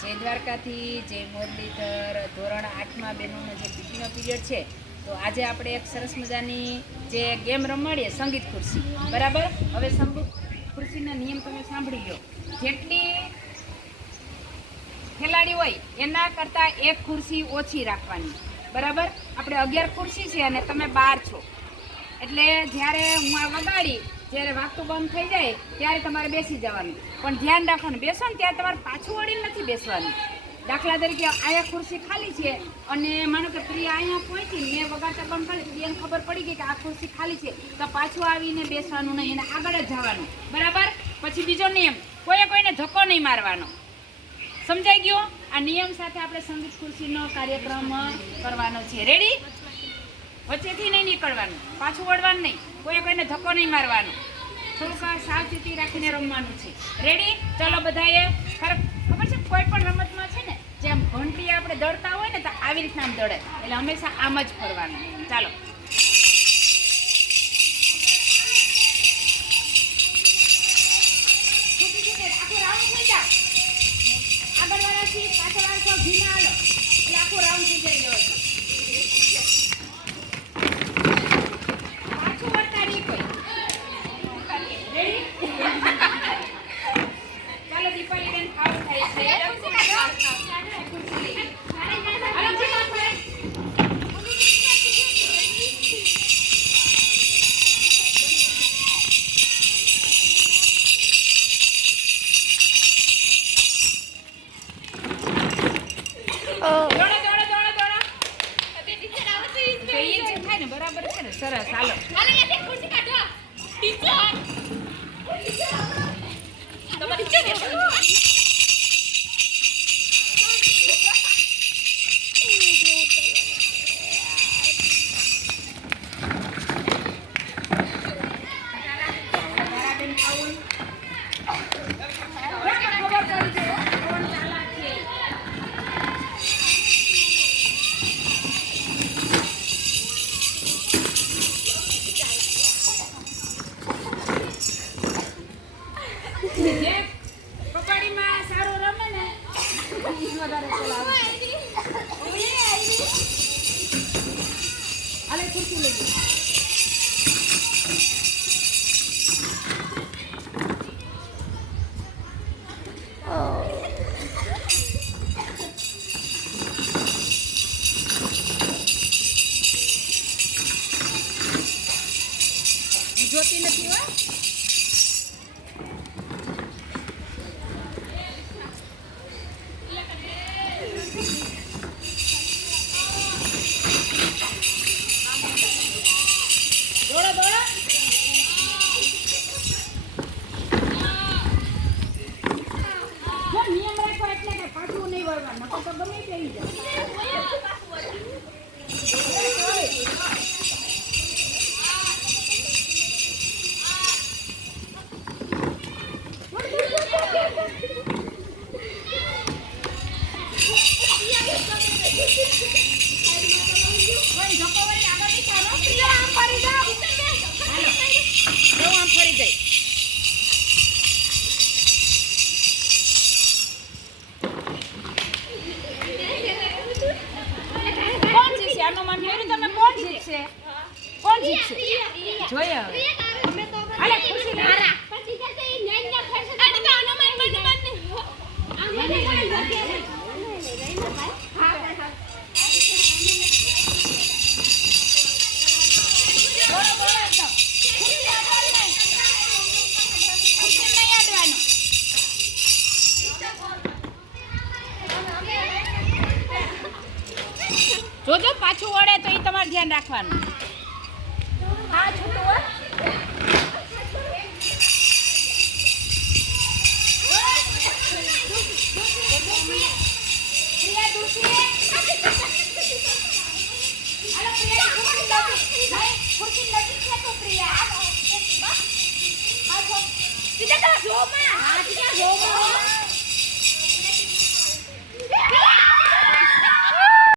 જય દ્વારકાથી જય મુરલીધર ધોરણ 8માં બહેનોનો જે પીટીનો પીરિયડ છે તો આજે આપણે એક સરસ મજાની જે ગેમ રમાડીએ સંગીત ખુરશી બરાબર. હવે સંગીત ખુરશીના નિયમ તમે સાંભળી લો. જેટલી ખેલાડી હોય એના કરતાં એક ખુરશી ઓછી રાખવાની બરાબર. આપણે 11 ખુરશી છે અને તમે 12 છો એટલે જ્યારે હું આ વગાડી જ્યારે વાગતું બંધ થઈ જાય ત્યારે તમારે બેસી જવાનું. પણ ધ્યાન રાખવાનું બેસો ને ત્યારે તમારે પાછું વળીને નથી બેસવાનું. દાખલા તરીકે અહીંયા ખુરશી ખાલી છે અને માનો કે પ્રિયા અહીંયા પહોંચી મેં વગાડતા બંધ કરી પ્રિયાને ખબર પડી ગઈ કે આ ખુરશી ખાલી છે તો પાછું આવીને બેસવાનું નહીં, એને આગળ જ જવાનું બરાબર. પછી બીજો નિયમ, કોઈને ધક્કો નહીં મારવાનો. સમજાઈ ગયો? આ નિયમ સાથે આપણે સંગીત ખુરશીનો કાર્યક્રમ કરવાનો છે. રેડી? વચ્ચેથી નહીં નીકળવાનું, પાછું વળવાનું નહીં, કોઈને ધક્કો નહીં મારવાનો, થોડુંક સાવચેતી રાખીને રમવાનું છે. રેડી? ચલો બધાએ. ખબર છે કોઈ પણ રમતમાં છે ને જેમ ઘંટી આપણે દળતા હોય ને તો આવી રીતના આમ દળે એટલે હંમેશા આમ જ ફરવાનું. ચાલો આખું રાઉન્ડ થઈ જાય. આગળ વાળાથી પાછળ વાળા ભીના હાલો એટલે આખું રાઉન્ડ થઈ જાય. બરાબર છે ને? સરસ. હાલો જોતી નથી હો. દોડો દોડો. નિયમ રાખો એટલે કે પાછું નહીં વળવાનું, તો ગમે તે આવી જાય. કોણ જીતશે જોઈએ હવે. હાલે ખુરશી હારા જોજો પાછું વળે તો એ તમારે ધ્યાન રાખવાનું. હા છૂટું હોય. પ્રિયા